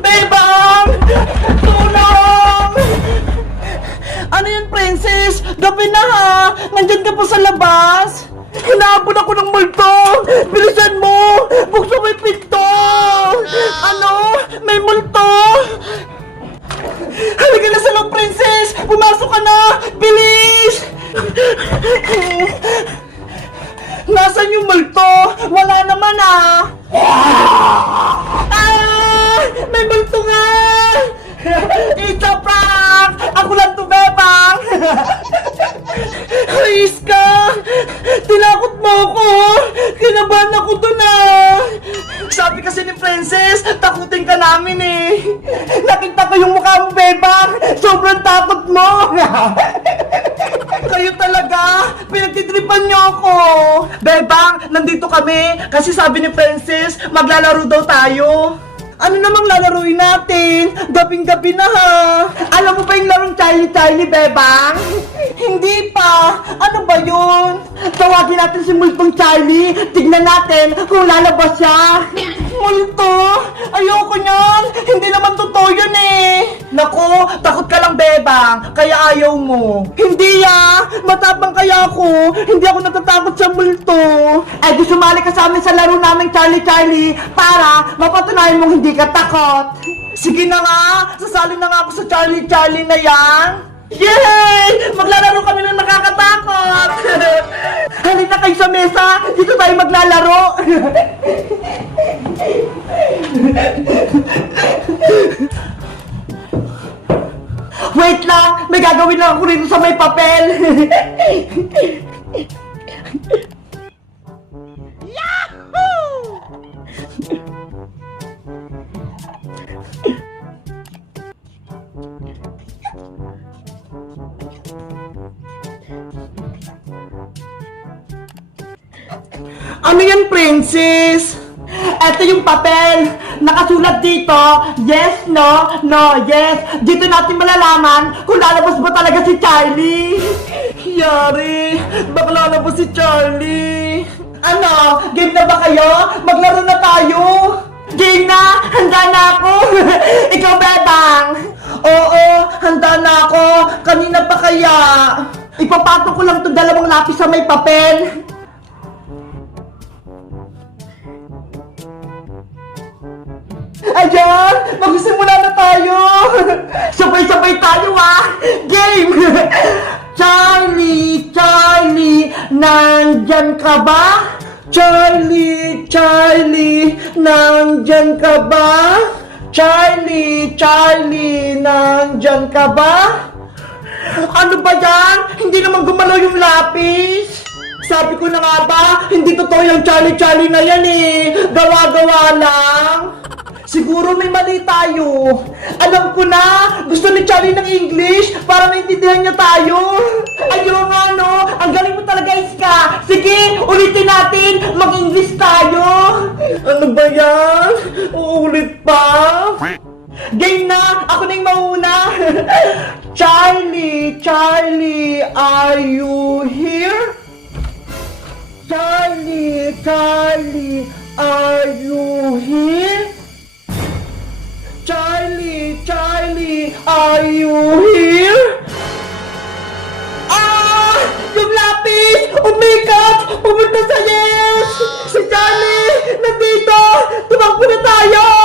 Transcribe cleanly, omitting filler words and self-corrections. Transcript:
Bebang! Tulong! Ano yan, princess? Gabi na ha! Nandyan ka pa sa labas? Hinahabol ako ng multo! Bilisan mo! Buksan mo yung pinto! Ano? May multo! Halika na sa loob, princess! Pumasok ka na! Bilis! Nasaan yung multo? Wala naman ah! Ah! May multo nga! It's a prank! Ako lang to, Bebang! Ayos ka! Tinakot mo ako! Kinabahan ako dun ah! Sabi kasi ni Princess, takutin ka namin eh! Nakita ko yung mukha mo, Bebang! Sobrang takot mo! Kayo talaga! Pinagtitripan niyo ako! Bebang, nandito kami kasi sabi ni Princess, maglalaro daw tayo! Ano namang lalaruin natin? Gabing-gabi na ha! Alam mo ba yung larong Charlie, Bebang? Hindi pa! Ano ba yun? Tawagin natin si Multong Charlie! Tignan natin kung lalabas siya! Multo? Ayoko niyan! Hindi naman totoo yun eh! Naku, takot ka lang, Bebang! Kaya ayaw mo! Hindi ah! Matapang kaya ako! Hindi ako natatakot sa multo! Eh di sumali ka sa amin sa laro namin Charlie para mapatunayan mong hindi ka takot! Sige na nga! Sasali na nga ako sa Charlie na yan! Yay! Maglalaro kami ng nakakatakot! Halika kayo sa mesa! Dito tayo maglalaro! Wait lang! May gagawin lang ako rito sa may papel! Yahoo! Ano yan, princess? Ito yung papel. Nakasulat dito, yes, no, no, yes. Dito natin malalaman kung lalabas ba talaga si Charlie. Yari, baka lalabas si Charlie. Ano, game na ba kayo? Maglaro na tayo. Game na, handa na ako. Ikaw, Bebang. Oo, handa na ako. Kanina pa kaya. Ipapatong ko lang itong dalawang lapis sa may papel. Ayan! Magsisimula na tayo! Sabay-sabay tayo ah! Game! Charlie, nandyan ka ba? Charlie, nandyan ka ba? Charlie, nandyan ka ba? Ano ba yan? Hindi naman gumalaw yung lapis! Sabi ko na nga ba, hindi totoo yung Charlie na yan eh! Gawa-gawa lang! Siguro may mali tayo. Alam ko na, gusto ni Charlie ng English para maintindihan niya tayo. Ayun nga no, ang galing mo talaga, Iska. Sige, ulitin natin, mag-English tayo. Ano ba yan? Uulit pa? Game na, ako na yung mauna. Charlie, are you here? Charlie, are you here? Charlie, are you here? Ah! Yung lapis! Umikat! Pumunta sa yes! Si Charlie! Nandito! Tumakbo na tayo!